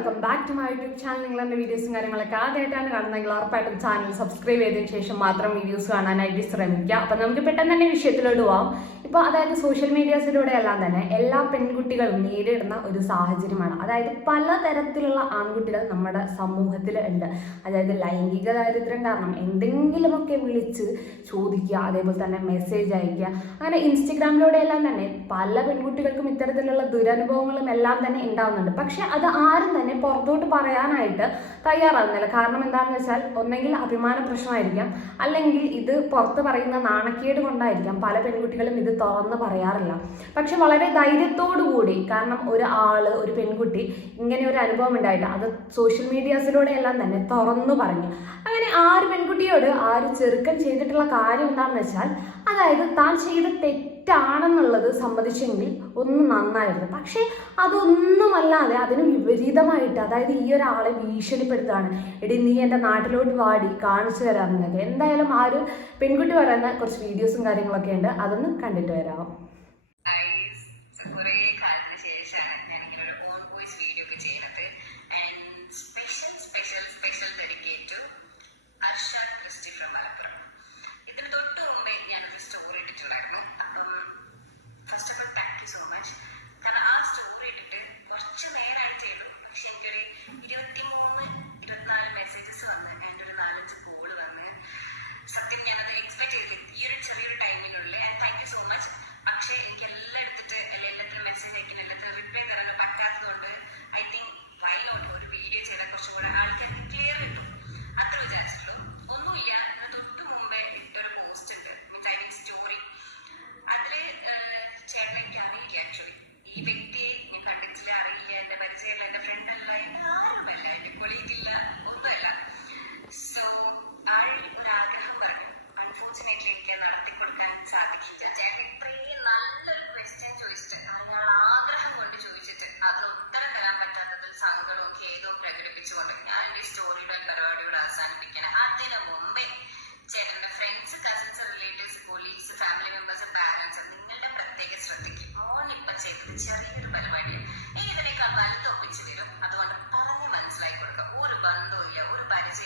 Welcome back to my YouTube channel നിങ്ങൾ എന്റെ വീഡിയോസും കാര്യങ്ങളൊക്കെ ആദ്യമായിട്ടാണ് കാണുന്നതെങ്കിൽ ഉറപ്പായിട്ടും ചാനൽ സബ്സ്ക്രൈബ് ചെയ്തതിന് ശേഷം മാത്രം വീഡിയോസ് കാണാനായിട്ട് ശ്രമിക്കുക. അപ്പം നമുക്ക് പെട്ടെന്ന് തന്നെ വിഷയത്തിലോട്ട് പോവാം. ഇപ്പോൾ അതായത് സോഷ്യൽ മീഡിയാസിലൂടെ എല്ലാം തന്നെ എല്ലാ പെൺകുട്ടികളും നേരിടുന്ന ഒരു സാഹചര്യമാണ്. അതായത് പലതരത്തിലുള്ള ആൺകുട്ടികൾ നമ്മുടെ സമൂഹത്തിൽ ഉണ്ട്. അതായത് ലൈംഗിക ദാരിദ്ര്യം കാരണം എന്തെങ്കിലുമൊക്കെ വിളിച്ച് ചോദിക്കുക അതേപോലെ തന്നെ മെസ്സേജ് അയക്കുക അങ്ങനെ ഇൻസ്റ്റഗ്രാമിലൂടെ എല്ലാം തന്നെ പല പെൺകുട്ടികൾക്കും ഇത്തരത്തിലുള്ള ദുരനുഭവങ്ങളും എല്ലാം തന്നെ ഉണ്ടാവുന്നുണ്ട്. പക്ഷെ അത് ആരും തന്നെ പുറത്തോട്ട് പറയാനായിട്ട് തയ്യാറാകുന്നില്ല കാരണം എന്താണെന്ന് വെച്ചാൽ ഒന്നെങ്കിൽ അഭിമാന പ്രശ്നമായിരിക്കാം. അല്ലെങ്കിൽ ഇത് പുറത്ത് പറയുന്ന നാണക്കേട് കൊണ്ടായിരിക്കാം. പല പെൺകുട്ടികളും ഇത് തുറന്ന് പറയാറില്ല. പക്ഷെ വളരെ ധൈര്യത്തോടു കൂടി കാരണം ഒരു ആൾ ഒരു പെൺകുട്ടി ഇങ്ങനെ ഒരു അനുഭവം ഉണ്ടായിട്ട് അത് സോഷ്യൽ മീഡിയാസിലൂടെ എല്ലാം തന്നെ തുറന്നു പറഞ്ഞു. അങ്ങനെ ആ ഒരു പെൺകുട്ടിയോട് ആ ഒരു ചെറുക്കൻ ചെയ്തിട്ടുള്ള കാര്യം എന്താണെന്ന് വെച്ചാൽ അതായത് താൻ ചെയ്ത തെറ്റാണെന്നുള്ളത് സമ്മതിച്ചെങ്കിൽ ഒന്ന് നന്നായിരുന്നു. പക്ഷേ അതൊന്നുമല്ലാതെ അതിന് വിപരീതമായിട്ട് അതായത് ഈ ഒരാളെ ഭീഷണിപ്പെടുത്തുകയാണ്. എടി നീ എന്റെ നാട്ടിലോട്ട് വാടി കാണിച്ചു തരാമെന്നൊക്കെ എന്തായാലും ആ ഒരു പെൺകുട്ടി പറയുന്ന കുറച്ച് വീഡിയോസും കാര്യങ്ങളൊക്കെ ഉണ്ട്. അതൊന്ന് കണ്ടിട്ട് വരാം.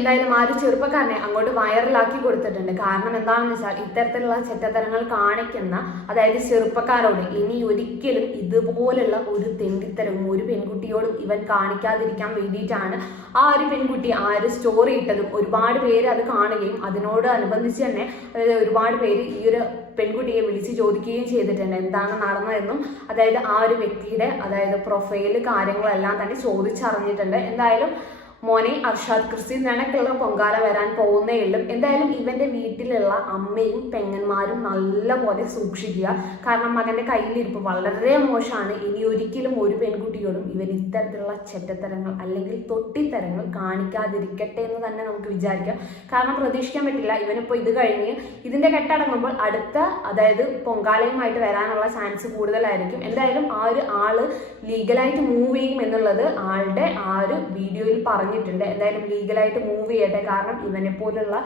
എന്തായാലും ആ ഒരു ചെറുപ്പക്കാരനെ അങ്ങോട്ട് വൈറലാക്കി കൊടുത്തിട്ടുണ്ട്. കാരണം എന്താണെന്ന് വെച്ചാൽ ഇത്തരത്തിലുള്ള ചെറ്റത്തരങ്ങൾ കാണിക്കുന്ന അതായത് ചെറുപ്പക്കാരോട് ഇനി ഒരിക്കലും ഇതുപോലുള്ള ഒരു തെണ്ടിത്തരവും ഒരു പെൺകുട്ടിയോടും ഇവൻ കാണിക്കാതിരിക്കാൻ വേണ്ടിയിട്ടാണ് ആ ഒരു പെൺകുട്ടി ആ ഒരു സ്റ്റോറി ഇട്ടതും. ഒരുപാട് പേര് അത് കാണുകയും അതിനോട് അനുബന്ധിച്ച് തന്നെ അതായത് ഒരുപാട് പേര് ഈ ഒരു പെൺകുട്ടിയെ വിളിച്ച് ചോദിക്കുകയും ചെയ്തിട്ടുണ്ട്. എന്താണ് നടന്നതെന്നും അതായത് ആ ഒരു വ്യക്തിയുടെ അതായത് പ്രൊഫൈൽ കാര്യങ്ങളെല്ലാം തന്നെ ചോദിച്ചറിഞ്ഞിട്ടുണ്ട്. എന്തായാലും മോനെ അർഷാദ് ക്രിസ്തി നിനക്കുള്ള പൊങ്കാല വരാൻ പോകുന്നേ ഉള്ളൂ. എന്തായാലും ഇവന്റെ വീട്ടിലുള്ള അമ്മയും പെങ്ങന്മാരും നല്ലപോലെ സൂക്ഷിക്കുക. കാരണം മകന്റെ കയ്യിലിരിപ്പ് വളരെ മോശമാണ്. ഇനി ഒരിക്കലും ഒരു പെൺകുട്ടിയോടും ഇവൻ ഇത്തരത്തിലുള്ള ചെറ്റത്തരങ്ങൾ അല്ലെങ്കിൽ തൊട്ടിത്തരങ്ങൾ കാണിക്കാതിരിക്കട്ടെ എന്ന് തന്നെ നമുക്ക് വിചാരിക്കാം. കാരണം പ്രതീക്ഷിക്കാൻ പറ്റില്ല. ഇവനിപ്പോൾ ഇത് കഴിഞ്ഞ് ഇതിന്റെ കെട്ടടങ്ങുമ്പോൾ അടുത്ത അതായത് പൊങ്കാലയുമായിട്ട് വരാനുള്ള ചാൻസ് കൂടുതലായിരിക്കും. എന്തായാലും ആ ഒരു ആൾ ലീഗലായിട്ട് മൂവ് ചെയ്യും എന്നുള്ളത് ആളുടെ ആ ഒരു വീഡിയോയിൽ പറഞ്ഞിട്ടുണ്ട് എന്തായാലും ലീഗലായിട്ട് മൂവ് ചെയ്യട്ടെ. കാരണം ഇവനെ പോലുള്ള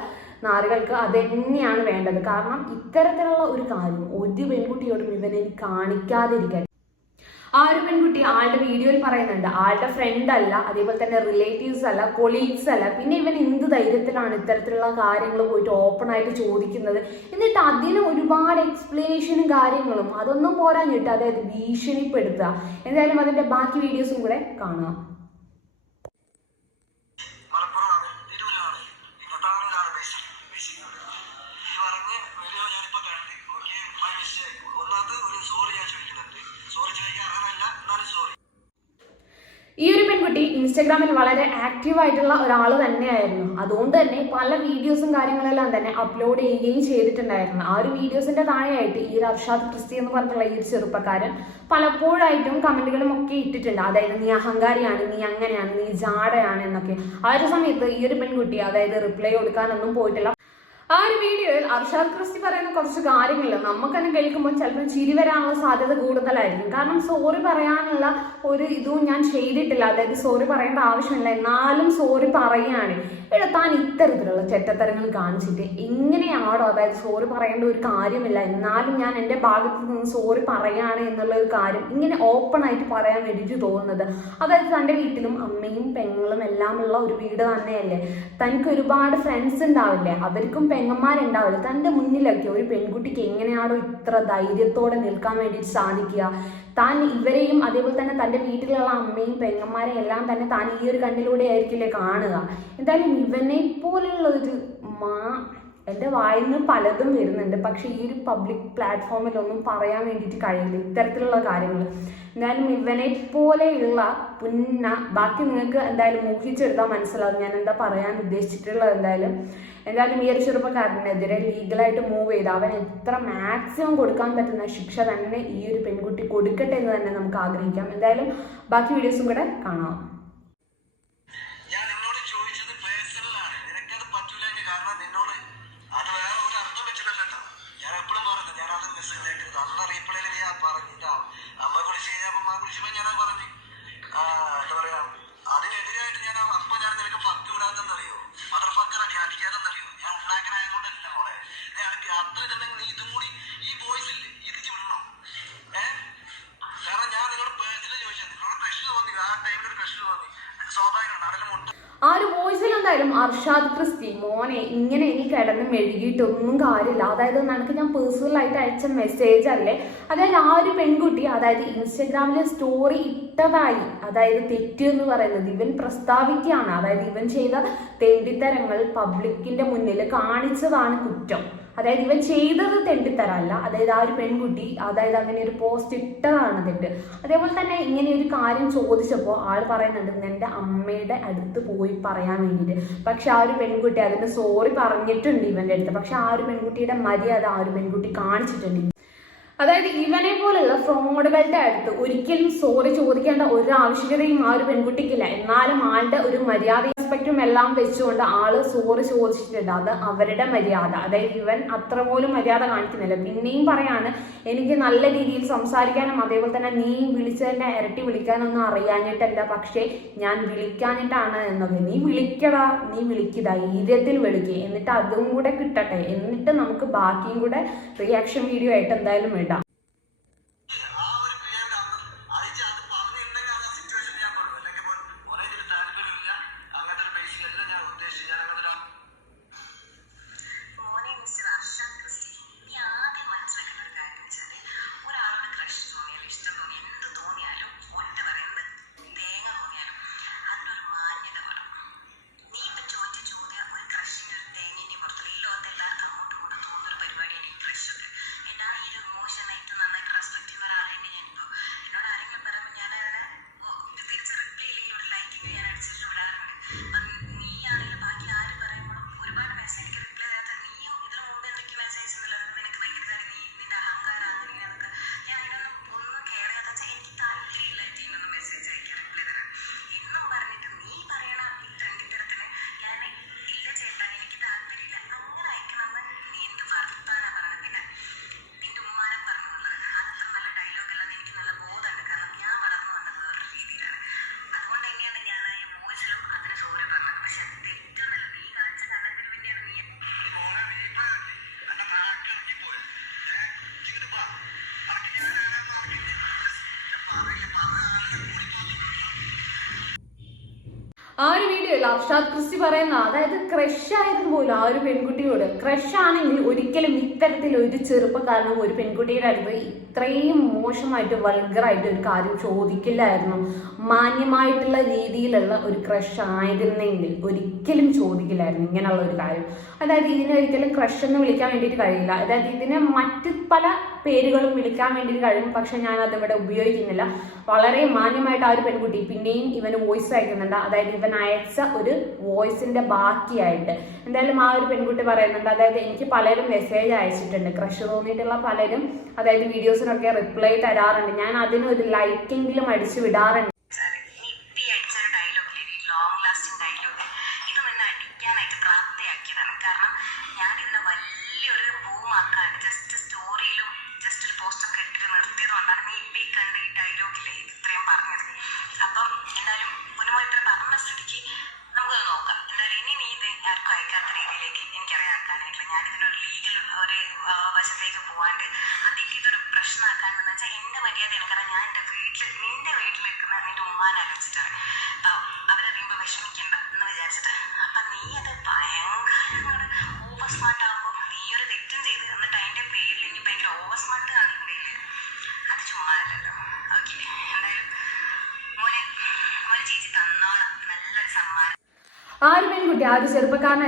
നാറുകൾക്ക് അത് തന്നെയാണ് വേണ്ടത്. കാരണം ഇത്തരത്തിലുള്ള ഒരു കാര്യം ഒരു പെൺകുട്ടിയോടും ഇവനെ കാണിക്കാതിരിക്കാൻ ആ ഒരു പെൺകുട്ടി ആളുടെ വീഡിയോയിൽ പറയുന്നുണ്ട്. ആളുടെ ഫ്രണ്ട് അല്ല അതേപോലെ തന്നെ റിലേറ്റീവ്സ് അല്ല കൊളീഗ്സ് അല്ല. പിന്നെ ഇവൻ എന്ത് ധൈര്യത്തിലാണ് ഇത്തരത്തിലുള്ള കാര്യങ്ങൾ പോയിട്ട് ഓപ്പൺ ആയിട്ട് ചോദിക്കുന്നത്? എന്നിട്ട് അതിന് ഒരുപാട് എക്സ്പ്ലനേഷനും കാര്യങ്ങളും അതൊന്നും പോരാഞ്ഞിട്ട് അതായത് ഭീഷണിപ്പെടുത്തുക. എന്തായാലും അതിന്റെ ബാക്കി വീഡിയോസും കൂടെ കാണാം. ഇൻസ്റ്റാഗ്രാമിൽ വളരെ ആക്റ്റീവ് ആയിട്ടുള്ള ഒരാൾ തന്നെയായിരുന്നു. അതുകൊണ്ട് തന്നെ പല വീഡിയോസും കാര്യങ്ങളെല്ലാം തന്നെ അപ്ലോഡ് ചെയ്യുകയും ചെയ്തിട്ടുണ്ടായിരുന്നു. ആ ഒരു വീഡിയോസിന്റെ താഴെയായിട്ട് ഈ അർഷാദ് ക്രിസ്തി എന്ന് പറഞ്ഞിട്ടുള്ള ഈ ചെറുപ്പക്കാരൻ പലപ്പോഴായിട്ടും കമന്റുകളും ഒക്കെ ഇട്ടിട്ടുണ്ട്. അതായത് നീ അഹങ്കാരിയാണ് നീ അങ്ങനെയാണ് നീ ജാടയാണ് എന്നൊക്കെ. ആ ഒരു സമയത്ത് ഈ ഒരു പെൺകുട്ടി അതായത് റിപ്ലൈ കൊടുക്കാനൊന്നും പോയിട്ടില്ല. ആ ഒരു വീഡിയോയിൽ അർഷാദ് ക്രിസ്റ്റി പറയുന്ന കുറച്ച് കാര്യങ്ങൾ നമുക്ക് തന്നെ കേൾക്കുമ്പോൾ ചിലപ്പോൾ ചിരി വരാനുള്ള സാധ്യത കൂടുതലായിരിക്കും. കാരണം സോറി പറയാനുള്ള ഒരു ഇതും ഞാൻ ചെയ്തിട്ടില്ല. അതായത് സോറി പറയേണ്ട ആവശ്യമില്ല. എന്നാലും സോറി പറയുകയാണ്. എടാ താൻ ഇത്തരത്തിലുള്ള ചെറ്റത്തരങ്ങൾ കാണിച്ചിട്ട് എങ്ങനെയാണോ അതായത് സോറി പറയേണ്ട ഒരു കാര്യമില്ല. എന്നാലും ഞാൻ എന്റെ ഭാഗത്ത് നിന്ന് സോറി പറയാണ് എന്നുള്ള ഒരു കാര്യം ഇങ്ങനെ ഓപ്പൺ ആയിട്ട് പറയാൻ വേണ്ടിയിട്ട് തോന്നുന്നത്. അതായത് തന്റെ വീട്ടിലും അമ്മയും പെങ്ങളും എല്ലാം ഉള്ള ഒരു വീട് തന്നെയല്ലേ? തനിക്ക് ഒരുപാട് ഫ്രണ്ട്സ് ഉണ്ടാവില്ലേ? അവർക്കും പെങ്ങന്മാരുണ്ടാവില്ല. തന്റെ മുന്നിലൊക്കെ ഒരു പെൺകുട്ടിക്ക് എങ്ങനെയാണോ ഇത്ര ധൈര്യത്തോടെ നിൽക്കാൻ വേണ്ടിയിട്ട് സാധിക്കുക. താൻ ഇവരെയും അതേപോലെ തന്നെ തന്റെ വീട്ടിലുള്ള അമ്മയും പെങ്ങന്മാരെയും എല്ലാം തന്നെ താൻ ഈ ഒരു കണ്ണിലൂടെ ആയിരിക്കില്ലേ കാണുക. എന്തായാലും ഇവനെ പോലുള്ള ഒരു മാ എന്റെ വായിൽ നിന്ന് പലതും വരുന്നുണ്ട്. പക്ഷെ ഈ ഒരു പബ്ലിക് പ്ലാറ്റ്ഫോമിലൊന്നും പറയാൻ വേണ്ടിയിട്ട് കഴിയില്ല. ഇത്തരത്തിലുള്ള കാര്യങ്ങൾ. എന്തായാലും ഇവനെ പോലെയുള്ള പുന്ന ബാക്കി നിങ്ങൾക്ക് എന്തായാലും ഊഹിച്ചെടുത്താൽ മനസ്സിലാവും ഞാൻ എന്താ പറയാൻ ഉദ്ദേശിച്ചിട്ടുള്ളത് എന്തായാലും. എന്തായാലും ഈ ഒരു ചെറുപ്പക്കാരനെതിരെ ലീഗലായിട്ട് മൂവ് ചെയ്ത് അവൻ എത്ര മാക്സിമം കൊടുക്കാൻ പറ്റുന്ന ശിക്ഷ തന്നെ ഈ ഒരു പെൺകുട്ടി കൊടുക്കട്ടെ എന്ന് തന്നെ നമുക്ക് ആഗ്രഹിക്കാം. എന്തായാലും ബാക്കി വീഡിയോസും കൂടെ കാണാം. ഫക്ക് അറിയോ മദർ ഫക്കർ അടി അടിക്കാതെന്നറിയോ എന്തായാലും അർഷാദ് ക്രിസ്തി മോനെ ഇങ്ങനെ ഇനി കിടന്ന് മെഴുകിയിട്ടൊന്നും കാര്യമില്ല. അതായത് നിനക്ക് ഞാൻ പേഴ്സണൽ ആയിട്ട് അയച്ച മെസ്സേജ് അല്ലേ? അതായത് ആ ഒരു പെൺകുട്ടി അതായത് ഇൻസ്റ്റഗ്രാമിൽ സ്റ്റോറി ഇട്ടതായി. അതായത് തെറ്റ് എന്ന് പറയുന്നത് ഇവൻ പ്രസ്താവിക്കുകയാണ്. അതായത് ഇവൻ ചെയ്ത തെണ്ടിത്തരങ്ങൾ പബ്ലിക്കിന്റെ മുന്നിൽ കാണിച്ചതാണ് കുറ്റം. അതായത് ഇവൻ ചെയ്തത് തെണ്ടിത്തരല്ല. അതായത് ആ ഒരു പെൺകുട്ടി അതായത് അങ്ങനെ ഒരു പോസ്റ്റ് ഇട്ടതാണ് തെറ്റ് അതേപോലെ തന്നെ ഇങ്ങനെ ഒരു കാര്യം ചോദിച്ചപ്പോൾ ആൾ പറയുന്നുണ്ട് എന്റെ അമ്മയുടെ അടുത്ത് പോയി പറയാൻ വേണ്ടിയിട്ട് പക്ഷെ ആ ഒരു പെൺകുട്ടി അതിന് സോറി പറഞ്ഞിട്ടുണ്ട് ഇവന്റെ അടുത്ത്. പക്ഷെ ആ ഒരു പെൺകുട്ടിയുടെ മര്യാദ ആ ഒരു പെൺകുട്ടി കാണിച്ചിട്ടുണ്ട്. അതായത് ഇവനെ പോലുള്ള ഫ്രോഡുകളുടെ അടുത്ത് ഒരിക്കലും സോറി ചോദിക്കേണ്ട ഒരു ആവശ്യകതയും ആ ഒരു പെൺകുട്ടിക്കില്ല. എന്നാലും ആളുടെ ഒരു മര്യാദ റെസ്പെക്റ്റും എല്ലാം വെച്ചുകൊണ്ട് ആൾ സോറി ചോദിച്ചിട്ടുണ്ട്. അത് അവരുടെ മര്യാദ. അതായത് ഇവൻ അത്ര പോലും മര്യാദ കാണിക്കുന്നില്ല. പിന്നെയും പറയാണ് എനിക്ക് നല്ല രീതിയിൽ സംസാരിക്കാനും അതേപോലെ തന്നെ നീ വിളിച്ചതിന്റെ ഇരട്ടി വിളിക്കാനൊന്നും അറിയാഞ്ഞിട്ടല്ല. പക്ഷേ ഞാൻ വിളിക്കാഞ്ഞിട്ടാണ് എന്നത്. നീ വിളിക്കടാ. നീ വിളിക്കുക ധൈര്യത്തിൽ വിളിക്കുക എന്നിട്ട് അതും കൂടെ കിട്ടട്ടെ. എന്നിട്ട് നമുക്ക് ബാക്കിയും കൂടെ റിയാക്ഷൻ വീഡിയോ ആയിട്ട് എന്തായാലും ഇടാം. വീഡിയോയിൽ അർഷാദ് ക്രിസ്റ്റി പറയുന്ന അതായത് ക്രഷ് ആയിരുന്നു പോലും ആ ഒരു പെൺകുട്ടിയോട്. ക്രഷ് ആണെങ്കിൽ ഒരിക്കലും ഇത്തരത്തിൽ ഒരു ചെറുപ്പക്കാരനും ഒരു പെൺകുട്ടിയുടെ അടുത്ത് ഇത്രയും മോശമായിട്ട് വൾഗറായിട്ട് ഒരു കാര്യം ചോദിക്കില്ലായിരുന്നു. മാന്യമായിട്ടുള്ള രീതിയിലുള്ള ഒരു ക്രഷ് ആയിരുന്നെങ്കിൽ ഒരിക്കലും ചോദിക്കില്ലായിരുന്നു ഇങ്ങനെയുള്ള ഒരു കാര്യം. അതായത് ഇതിനെ ഒരിക്കലും ക്രഷ് എന്ന് വിളിക്കാൻ വേണ്ടിയിട്ട് കഴിയില്ല. അതായത് ഇതിനെ മറ്റു പല പേരുകളും വിളിക്കാൻ വേണ്ടിയിട്ട് കഴിയും. പക്ഷെ ഞാൻ അതിവിടെ ഉപയോഗിക്കുന്നില്ല. വളരെ മാന്യമായിട്ട് ആ ഒരു പെൺകുട്ടി പിന്നെയും ഇവന് വോയിസ് അയക്കുന്നുണ്ട്. അതായത് ഇവൻ അയച്ച ഒരു വോയിസിന്റെ ബാക്കിയായിട്ട്. എന്തായാലും ആ ഒരു പെൺകുട്ടി പറയുന്നുണ്ട്. അതായത് എനിക്ക് പലരും മെസ്സേജ് അയച്ചിട്ടുണ്ട്. ക്രഷ് തോന്നിയിട്ടുള്ള പലരും അതായത് വീഡിയോസിനൊക്കെ റിപ്ലൈ തരാറുണ്ട്. ഞാൻ അതിനൊരു ലൈക്കെങ്കിലും അടിച്ചു വിടാറുണ്ട് അവരറിയുമ്പോ വിഷമിക്കണ്ട എന്ന് വിചാരിച്ചിട്ട് അപ്പൊ നീ അത് ഭയങ്കര ആ ഒരു പെൺകുട്ടി ആ ഒരു ചെറുപ്പക്കാരൻ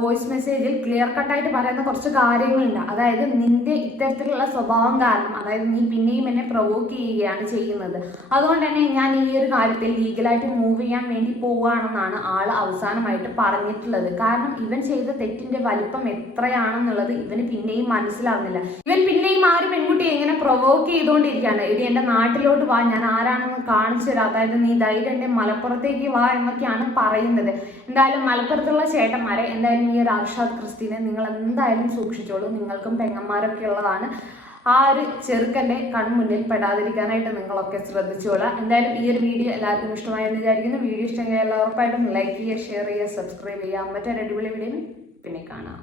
വോയിസ് മെസ്സേജിൽ ക്ലിയർ കട്ടായിട്ട് പറയുന്ന കുറച്ച് കാര്യങ്ങളുണ്ട്. അതായത് നിന്റെ ഇത്തരത്തിലുള്ള സ്വഭാവം കാരണം അതായത് നീ പിന്നെയും എന്നെ പ്രൊവോക്ക് ചെയ്യുകയാണ് ചെയ്യുന്നത്. അതുകൊണ്ട് തന്നെ ഞാൻ ഈ ഒരു കാര്യത്തിൽ ലീഗലായിട്ട് മൂവ് ചെയ്യാൻ വേണ്ടി പോവുകയാണെന്നാണ് ആൾ അവസാനമായിട്ട് പറഞ്ഞിട്ടുള്ളത്. കാരണം ഇവൻ ചെയ്ത തെറ്റിന്റെ വലിപ്പം എത്രയാണെന്നുള്ളത് ഇവന് പിന്നെയും മനസ്സിലാവുന്നില്ല. ഇവൻ പിന്നെയും ആ ഒരു പെൺകുട്ടിയെ എങ്ങനെ പ്രൊവോക്ക് ചെയ്തുകൊണ്ടിരിക്കുകയാണ്. ഇത് എന്റെ നാട്ടിലോട്ട് വാ. ഞാൻ ആരാണെന്ന് കാണിച്ചു തരാം. അതായത് നീ ധൈര്യം എന്റെ മലപ്പുറത്തേക്ക് വാ എന്നൊക്കെയാണ് പറയുന്നത്. എന്തായാലും മലപ്പുറത്തുള്ള ചേട്ടന്മാരെ എന്തായാലും ഈ ഒരു അർഷാദ് ക്രിസ്തീനെ നിങ്ങൾ എന്തായാലും സൂക്ഷിച്ചോളൂ. നിങ്ങൾക്കും പെങ്ങന്മാരൊക്കെ ഉള്ളതാണ്. ആ ഒരു ചെറുക്കന്റെ കൺമുന്നിൽ പെടാതിരിക്കാനായിട്ട് നിങ്ങളൊക്കെ ശ്രദ്ധിച്ചോളാം. എന്തായാലും ഈ ഒരു വീഡിയോ എല്ലാവർക്കും ഇഷ്ടമായെന്ന് വിചാരിക്കുന്നു. വീഡിയോ ഇഷ്ടമെങ്കിൽ എല്ലാവർക്കായിട്ടും ലൈക്ക് ചെയ്യുക ഷെയർ ചെയ്യുക സബ്സ്ക്രൈബ് ചെയ്യുക. മറ്റൊരു അടിപൊളി വീഡിയോ പിന്നെ കാണാം.